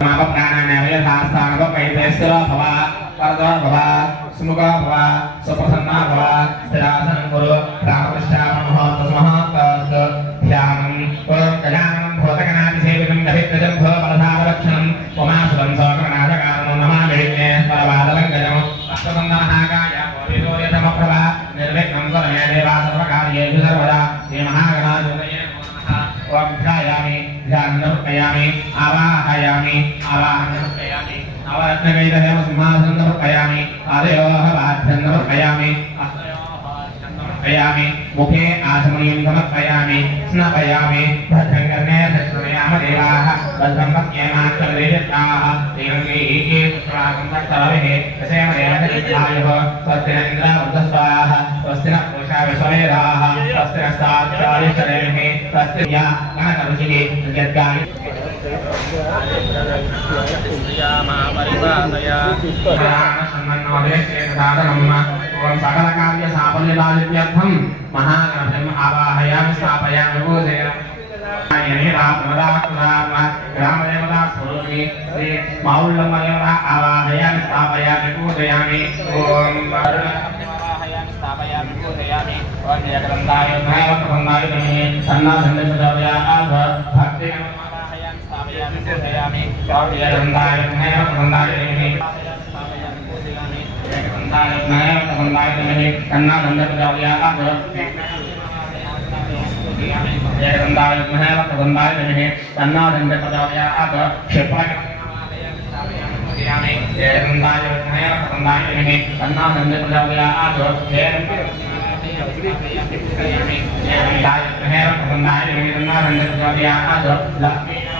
నామజ్ఞానామేవ స్థానవ కైతేశ్వర భవ వరదో భవ సుముఖ భవ సుప్రసన్న భవ స్థిరాసనం కురు రామకృష్ణామహోత్తమహాత్త ధ్యానం ఓం గజానం समयं समर्पयामि स्नपयामि भद्रं कर्णे दशयामदेवाः भद्रं पत्येमाक्षरेजत्राः देवङ्गैके सुस्वागं कर्तव्ये दशयमदेवदेवायुः स्वस्तिरन्द्रवृद्धस्वाः स्वस्तिन पूषा विश्ववेदाः स्वस्तिनस्ताक्षायुषरेमे स्वस्तिया कनकरुचिरे जद्गानि मा परिपादया सम्मन्नोदेशेन साधनम् ఓం సకల కార్య సాఫల్యలాలిత్యర్థం మహాగణపతిం ఆవాహయామి స్థాపయామి భూజయ గ్రామదేవతా స్వరూపి శ్రీ మావుళ్ళమ్మ దేవత ఆవాహయామి స్థాపయామి పూజయామి ఓం स्थापयामि पूजयामि ओम जयग्रन्थाय नैव प्रबन्धाय नमे सन्नासन्दसदावया आभ भक्तिगणमादाहयामि स्थापयामि पूजयामि ओम जयग्रन्थाय नैव प्रबन्धाय नमे जगदंदाय विद्महे वक्रतुंडाय विद्महे तन्नादण्डपदाय अथ क्षिप्रय जगदंदाय विद्महे वक्रतुंडाय विद्महे तन्नादण्डपदाय अथ जगदंदाय विद्महे वक्रतुंडाय विद्महे तन्नादण्डपदाय अथ लक्ष्मी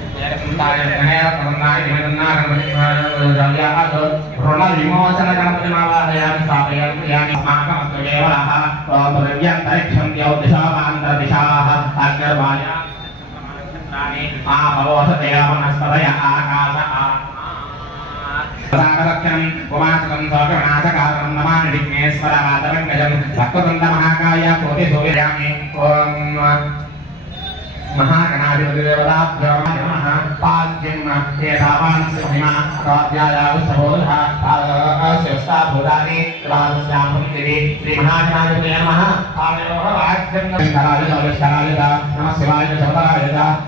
రుణవిమోచన గణపతి మావాహయామి స్థాపయామి ప్రియామి మాకమస్తు కేవలః పృథ్వ్యంతరిక్షం ద్యౌ దిశామాంతర్దిశాః అగ్రవాయా ఆ ఆకాశ సాగరక్షణం ఉమాసుతం శోకనాశకారం మహాకాయ కోటి సూర్యామి ఓం महागणाधिपतिदेवताभ्योधानि श्री श्रीमहागणाधिपते नमः नमः शिवाय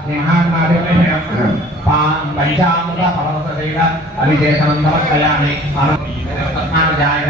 श्रीमहागणाधिपते पञ्चामृत पर्वतसेन अभिषेकनन्दवत्कयामि अनुजाय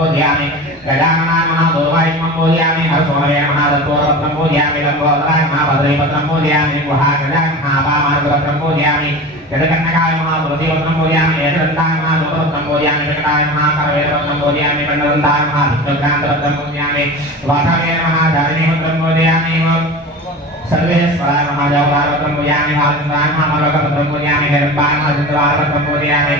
ोदयामि गजाननामः दुर्वायुमं मोदयामि हरसोनवेमः दत्तोरपत्रं मोदयामि लम्बोदरामः भद्रीपत्रं मोदयामि गुहागजामः पामार्गपत्रं मोदयामि जगकन्नकायमः तुलसीपत्रं मोदयामि यशरन्तामः लोकपत्रं मोदयामि विकटायमः करवेदपत्रं मोदयामि मण्डलन्तामः विष्णुकान्तपत्रं मोदयामि वाथवेमः धरणीपत्रं मोदयामि सर्वे स्वाहा महाजावारतं पूजयामि भागवतान् महालोकपत्रं पूजयामि गर्भान् महाचन्द्रवारपत्रं पूजयामि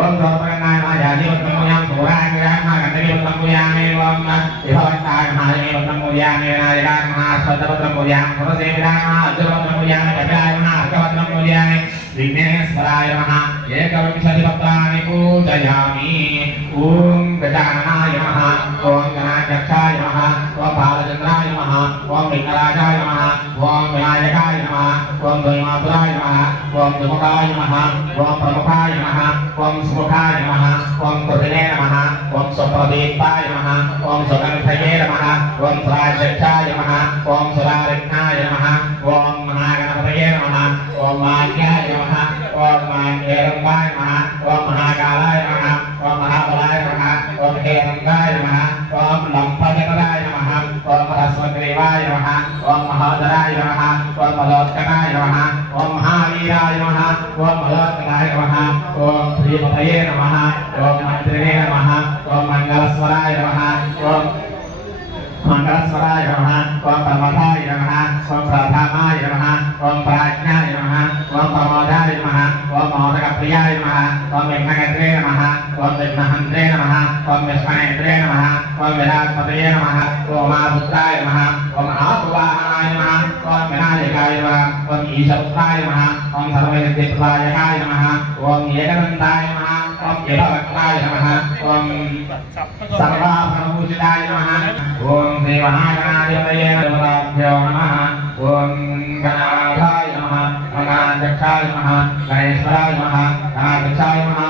ॐ गोपकर्णाय महाजातिवत्तं पूजयामि सोराग्रान् महागन्धवीवत्तं पूजयामि ॐ विभवन्ताय महादेवीवत्तं पूजयामि विनायकान् महास्वतपत्रं पूजयामि पुरसेवितान् महाअर्जुनपत्रं पूजयामि कपिलाय महाअर्कपत्रं पूजयामि विघ्नेश्वराय नमः एकविंशतिपत्राणि पूजयामि ॐ गजाननाय नमः ॐ गणाध्यक्षाय नमः ॐ बालचन्द्राय नमः มะองเด็กราชายนมะองเวลายกายนมะองเดยมาตุลายนมะองเดยมุตาวามะองประมุขายนมะองสุมุด้ยนมะองตุริเนนมะองสุปฏิปายนมะองสุนันทเยนมะองสลายเสชายนมะองสุราเรนายนมาะวามหากันระเยนมะองมาญญายนมะองมาเกรมายนมาะวามหาการได้มะ హస్వగ్రీవాయ నమః ఓం మహోదరాయ నమః ఓం మలోత్కరాయ నమః ఓం మహావీరాయ నమః ఓం మలోత్కరాయ నమః ఓం శ్రీపతయే నమః ఓం మంత్రిణే నమః ఓం మంగళస్వరాయ నమః ఓం మంగళస్వరాయ నమః ఓం ప్రమథాయ నమః ఓం ప్రధామాయ నమః ఓం ప్రాజ్ఞాయ నమః ఓం ప్రమోదాయ నమః ఓం మోదకప్రియాయ నమః ఓం విఘ్నకర్త్రే నమః ఓం విఘ్నహంత్రే నమః ఓం విష్మనేత్రే నమః ఓం విరాట్పతయే నమః ఓం మాపుత్రాయ నమః ఓం ఆపువాహనాయ నమః ఓం వినాయకాయ నమః ఓం ఈశపుత్రాయ నమః ఓం సర్వవిద్యప్రదాయకాయ నమః ఓం ఏకదంతాయ నమః ఓం ఏకవక్త్రాయ నమః ఓం సర్వాభరణభూషితాయ నమః ఓం శ్రీ మహాగణాధిపతయే నమః ఓం గణాధాయ నమః గణాధ్యక్షాయ నమః గణేశ్వరాయ నమః గణాధ్యక్షాయ నమః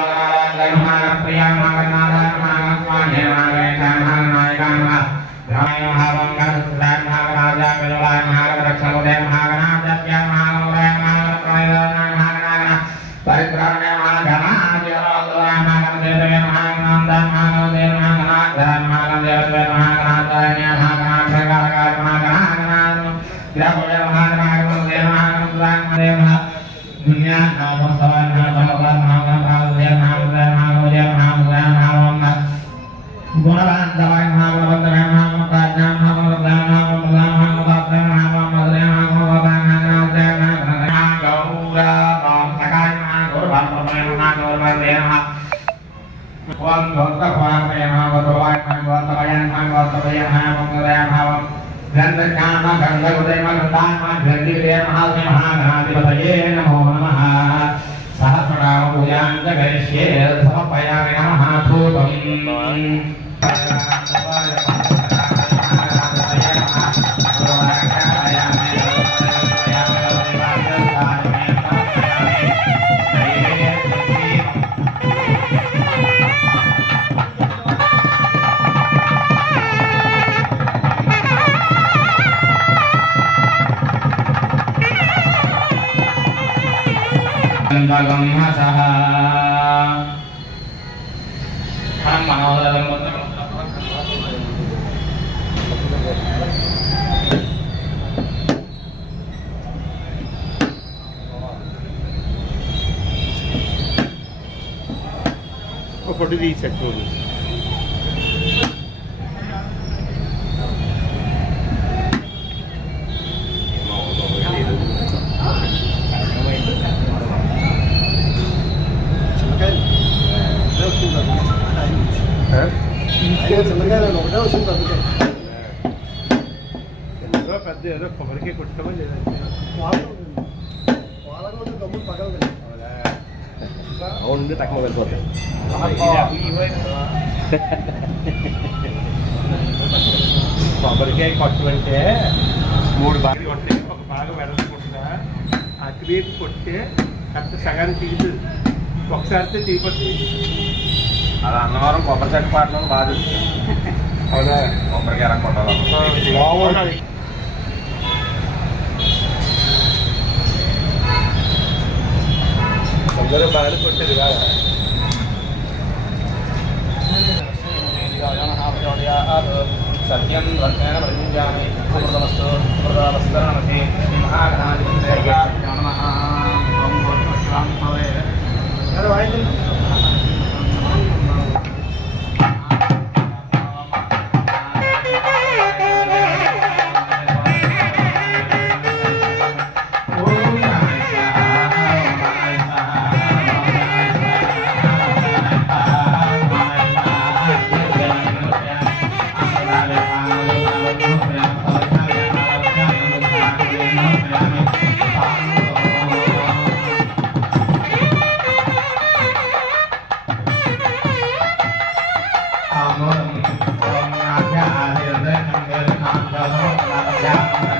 त्र्यम्बकम्हसः What do these at పెద్ద ఏదో కొబ్బరికాయ కొట్టమని లేదంటే అవును తక్కువ వెళ్ళిపోతాయి కొబ్బరికాయ కొట్టమంటే మూడు బాగా కొట్టి ఒక బాగా కొట్టా అటువైపు కొట్టే కరెక్ట్ సగానికి తీగుతుంది ఒకసారితే తీగిపోతుంది అది అన్నవరం కొబ్బరి చెట్టు పాటలో బాగా. అవునా? కొబ్బరికాయ కొట్టాలి? బాగా కొట్టేది బాగా సత్యం వర్షేణ ప్రయుంజామి అమృతమస్తు అమృతమస్తరణమసి మహాగణాధిపతయ నమః. ఓం Thank कंदर कांदलो नमया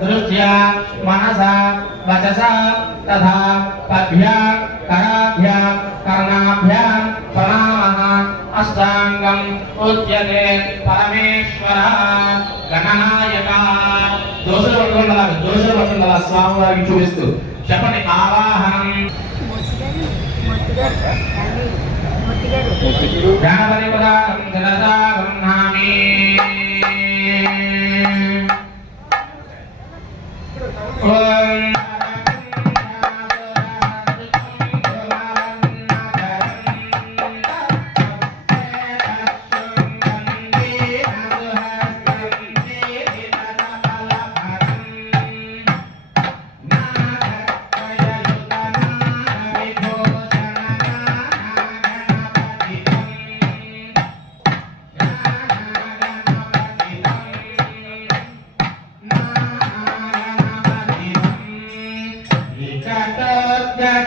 దృష్ట్య మనస వచస తథా పద్భ్యాం కరాభ్యాం కర్ణాభ్యాం ప్రణామః అష్టాంగం ఉచ్యతే పరమేశ్వర గణనాయక దోషులు పట్టుకుండాలా దోషులు పట్టుకుండాలా స్వామి వారికి చూపిస్తూ చెప్పండి ఆవాహనం. గణపతి పదార్థం శిరసా గృహ్ణామి ఓం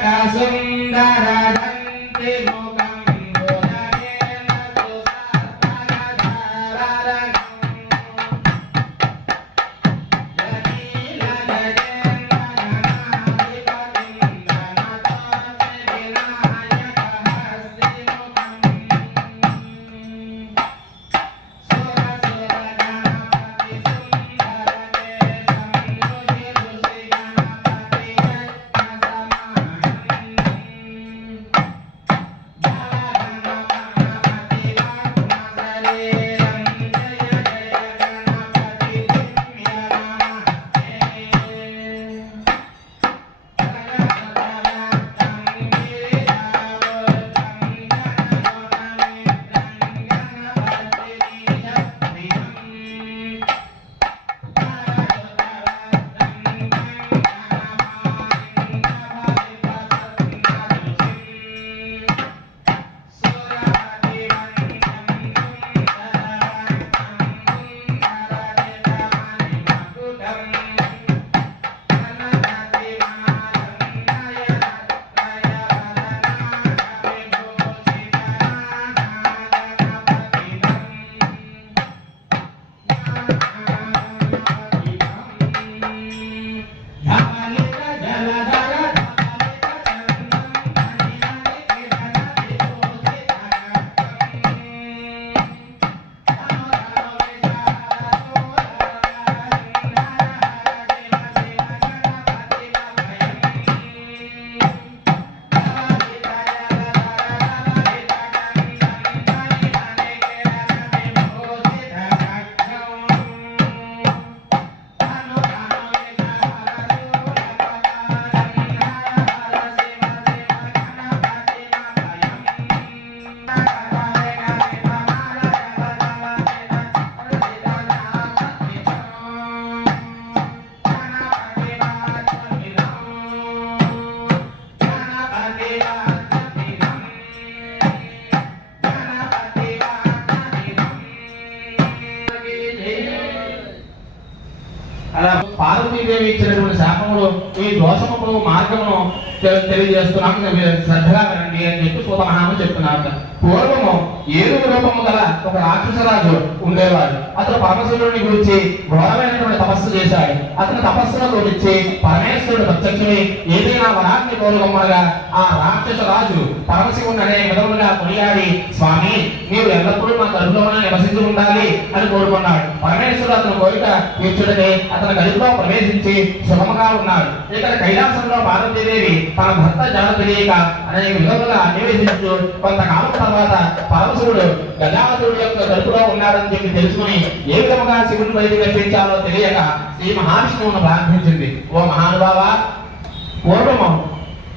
అలా మార్గమును తెలియజేస్తున్నాను. మీరు శ్రద్ధగా రండి అని చెప్పి సూత మహాము చెప్తున్నారు. పూర్వము ఏనుగు రూపము గల ఒక రాక్షసరాజు ఉండేవాడు. అతను పరమశివుడిని గురించి ఘోరమైనటువంటి తపస్సు చేశాడు. అతని తపస్సును గురించి పరమేశ్వరుడు ప్రత్యక్షమై ఏదైనా వరాన్ని కోరుకోమనగా ఆ రాక్షస రాజు పరమశివుని అనే విధములుగా కొనియాడి స్వామి మీరు ఎల్లప్పుడూ మా కడుపులోనే నివసించి ఉండాలి అని కోరుకున్నాడు. పరమేశ్వరుడు అతను కోరిక తీర్చుడని అతని గదిలో ప్రవేశించి సుఖముగా ఉన్నాడు. ఇక్కడ కైలాసంలో పార్వతీదేవి తన భర్త జాన తెలియక అనేక విధములుగా అన్వేషించు కొంతకాలం తర్వాత పరమశివుడు గజాసురుడు యొక్క గడుపులో ఉన్నాడని చెప్పి తెలుసుకుని ఏ విధముగా శివుని బయటికి రప్పించాలో తెలియక శ్రీ మహావిష్ణువును ప్రార్థించింది. ఓ మహానుభావ పూర్వము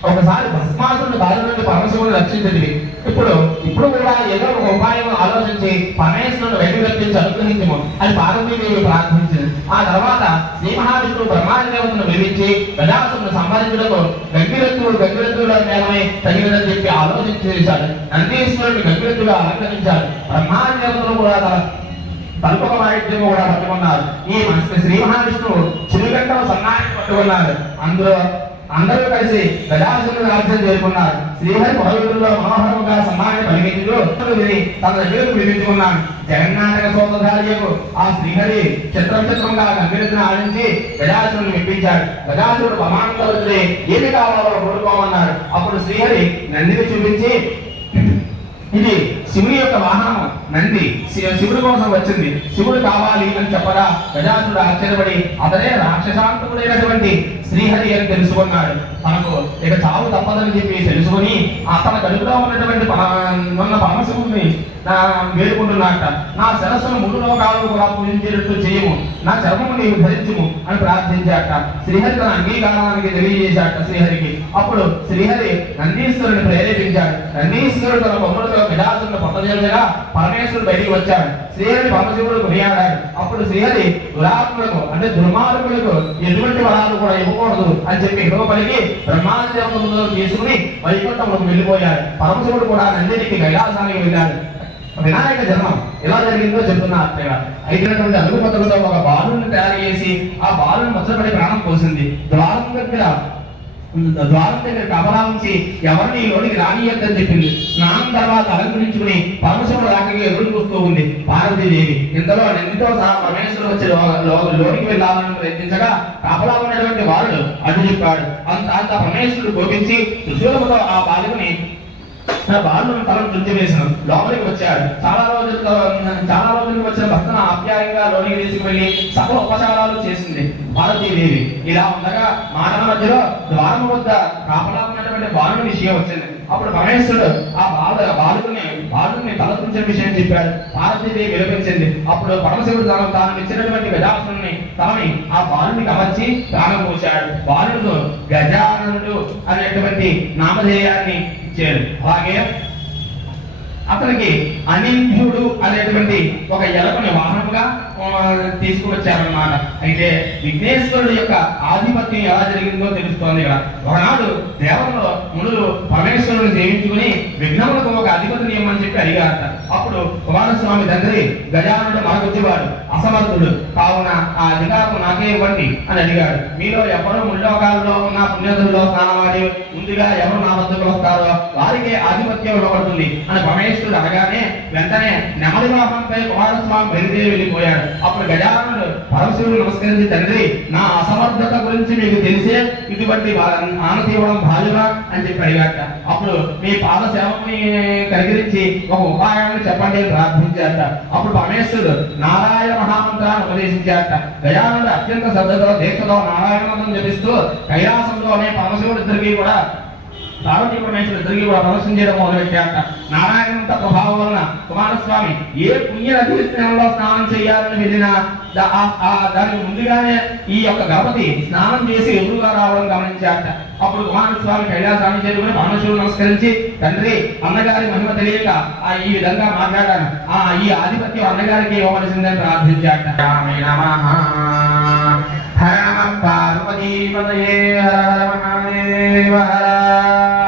ఒకసారి భస్మాసుని బాధ నుండి పరమశివుని రక్షించింది. ఇప్పుడు ఇప్పుడు కూడా ఏదో ఒక ఉపాయం ఆలోచించి పరమేశ్వరుని వెండి అనుగ్రహించము. అని పార్వతీదేవి ప్రార్థించింది. ఆ తర్వాత శ్రీ మహావిష్ణువు బ్రహ్మాది దేవతను పిలిపించి గజాసును సంపాదించడంలో గంగిరత్తుడు గంగిరత్తుడు మేళమై తగినదని చెప్పి ఆలోచించి చేశాడు నందీశ్వరుడు గంగిరత్తుడు అలంకరించాడు. బ్రహ్మాది దేవతను కూడా తలుపక వాయిద్యం కూడా పట్టుకున్నారు. ఈ శ్రీ మహావిష్ణువు చిరుగంటల సన్నాయి పట్టుకున్నారు. అందరూ అందరూ కలిసి గజాసురుడు రాజ్యం చేరుకున్నారు. శ్రీహరి పదవుల్లో మనోహరముగా సన్నాన్ని పలికించు విని తన దగ్గరకు పిలిపించుకున్నాను జగన్నాటక సోదరాలకు ఆ శ్రీహరి చిత్రం చిత్రంగా గంభీరతను ఆడించి గజాసురుని మెప్పించాడు. గజాసురుడు ప్రమాణంలో వచ్చి ఏమి కావాలో కోరుకోమన్నారు. అప్పుడు శ్రీహరి నందిని చూపించి ఇది శివుని యొక్క వాహనం నంది. శి- శివుడి కోసం వచ్చింది. శివుడు కావాలి అని చెప్పగా గజాసుడు ఆశ్చర్యపడి అతనే రాక్షసాంతకుడైనటువంటి శ్రీహరి అని తెలుసుకున్నాడు. తనకు ఇక చావు తప్పదని చెప్పి తెలుసుకుని ఆ తన కడుపులో ఉన్నటువంటి ఉన్న పరమశివుని వేడుకుంటున్నాట నా సరస్సును మూడు లోకాలను కూడా పూజించేటట్టు చేయము. నా చర్మము నీవు ధరించుము అని ప్రార్థించాట శ్రీహరి తన అంగీకారానికి తెలియజేశాట శ్రీహరికి. అప్పుడు శ్రీహరి నందీశ్వరుని ప్రేరేపించాడు. నందీశ్వరుడు తన బొమ్మలతో విడాసులను పొట్టజేయగా పరమేశ్వరుడు బయటికి వచ్చాడు. శ్రీహరి పరమశివుడు కొనియాడాడు. అప్పుడు శ్రీహరి దురాత్ములకు అంటే దుర్మార్గులకు ఎటువంటి వరాలు కూడా ఇవ్వకూడదు అని చెప్పి ఇవ్వబలికి బ్రహ్మాండంలో చేసుకుని వైకుంఠంలోకి వెళ్ళిపోయాడు పరమశివుడు కూడా నందినికి కైలాసానికి వెళ్ళాడు వినాయక జన్మం ఎలా జరిగిందో చెప్తున్నా అత్తయ్య అయినటువంటి అనుమతులతో ఒక బాలుని తయారు చేసి ఆ బాలుని మచ్చబడి ప్రాణం పోసింది. ద్వారం దగ్గర ద్వారం దగ్గర కబలా ఉంచి ఎవరిని ఈ లోనికి రానియద్దని చెప్పింది. స్నానం తర్వాత అలంకరించుకుని పరమశివుడు రాకగా ఎదురు వస్తూ ఉంది. పార్వతీదేవి ఇంతలో నిందితో సహా పరమేశ్వరుడు వచ్చి లోనికి వెళ్ళాలని ప్రయత్నించగా కబలా ఉన్నటువంటి వాడు అడ్డు చెప్పాడు. అంత అంత పరమేశ్వరుడు కోపించి త్రిశూలముతో ఆ బాలికని నా బాలు తలను తృప్తి వేసిన లోపలికి వచ్చాడు. చాలా రోజుల్లో చాలా రోజులకు వచ్చిన భర్తను ఆప్యాయంగా లోనికి తీసుకువెళ్ళి సకల ఉపచారాలు చేసింది భారతీదేవి ఇలా ఉండగా మాటల మధ్యలో ద్వారం వద్ద కాపలా ఉన్నటువంటి బాలుని విషయం వచ్చింది. అప్పుడు పరమేశ్వరుడు ఆ బాల బాలుని బాలుని తలపించిన విషయం చెప్పాడు. భారతీదేవి విలపించింది. అప్పుడు పరమశివుడు తాను తాను ఇచ్చినటువంటి గజాసుని తలని ఆ బాలుని కమర్చి ప్రాణం పోశాడు. బాలుడు గజానుడు అనేటువంటి నామధేయాన్ని ఇచ్చాడు అలాగే అతనికి అనింద్యుడు అనేటువంటి ఒక ఎలకని వాహనంగా తీసుకువచ్చారన్నమాట. అయితే విఘ్నేశ్వరుడు యొక్క ఆధిపత్యం ఎలా జరిగిందో తెలుస్తోంది ఇక్కడ ఒకనాడు దేవతలు మునులు పరమేశ్వరుని నియమించుకుని విఘ్నములకు ఒక అధిపతి నియమని చెప్పి అడిగారట. అప్పుడు కుమారస్వామి తండ్రి గజానుడు మనకొచ్చేవాడు అసమర్థుడు. కావున ఆ అధికారం నాకే ఇవ్వండి అని అడిగాడు. మీలో ఎవరు ముల్లోకాలలో ఉన్న పుణ్యతుల్లో స్నానమాడి ముందుగా ఎవరు నా వద్దకు వస్తారో వారికి ఆధిపత్యం ఇవ్వబడుతుంది అని పరమేశ్వరుడు అనగానే వెంటనే నెమలి వాహనంపై కుమారస్వామి బయలుదేరి వెళ్ళిపోయాడు. అప్పుడు గజానుడు పరమశివుడు నమస్కరించి తండ్రి నా అసమర్థత గురించి మీకు తెలిసే ఇటువంటి ఆనతి ఇవ్వడం భావ్యమా అని చెప్పి అడిగాట. అప్పుడు మీ పాద సేవకుని కలిగించి ఒక ఉపాయాన్ని చెప్పండి అని ప్రార్థించాట. అప్పుడు పరమేశ్వరుడు నారాయణ మహామంత్రాన్ని ఉపదేశించాట. గజానుడు అత్యంత శ్రద్ధతో దీక్షతో నారాయణ మంత్రం జపిస్తూ కైలాసంలోనే పరమశివుడు ఇద్దరికి కూడా పార్వతీ పరమేశ్వరుడు తిరిగి కూడా ప్రదర్శన చేయడం మొదలుపెట్టాక నారాయణంత ప్రభావం వలన కుమారస్వామి ఏ పుణ్య నదీ స్నానంలో స్నానం చేయాలని వెళ్ళినా దానికి ముందుగానే ఈ యొక్క గణపతి స్నానం చేసి ఎదురుగా రావడం గమనించాట అప్పుడు కుమారస్వామి కైలాసాన్ని చేరుకుని పరమశివుడు నమస్కరించి తండ్రి అన్నగారి మహిమ తెలియక ఆ ఈ విధంగా మాట్లాడాను. ఆ ఈ ఆధిపత్యం అన్నగారికి ఇవ్వవలసిందని ప్రార్థించాట రామే హర నమ. హర హర మహాదేవ హర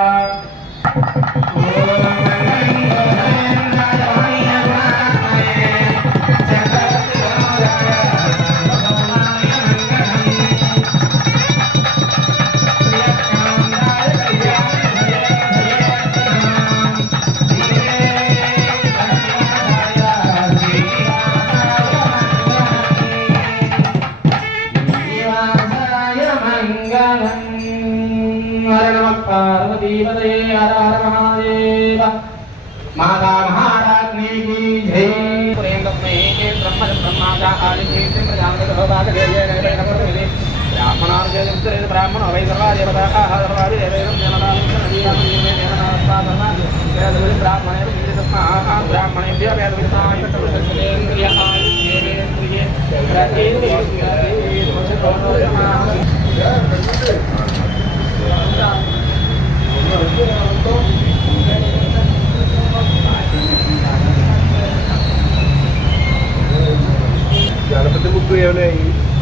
ജനപ്പത്തെ ബുക്ക് ചെയ്യാനേ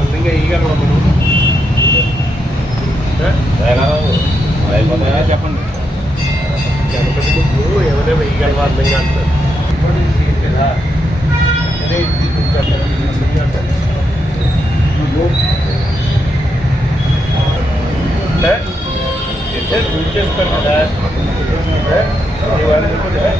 അല്ലെങ്കിൽ ഈ കാരണം വന്നു చెప్పండి గణపతి బుక్ ఏమైనా వెయ్యగలవా అర్థం కాదు लोग है इससे विशेष कर विधायक है परिवार को जो है।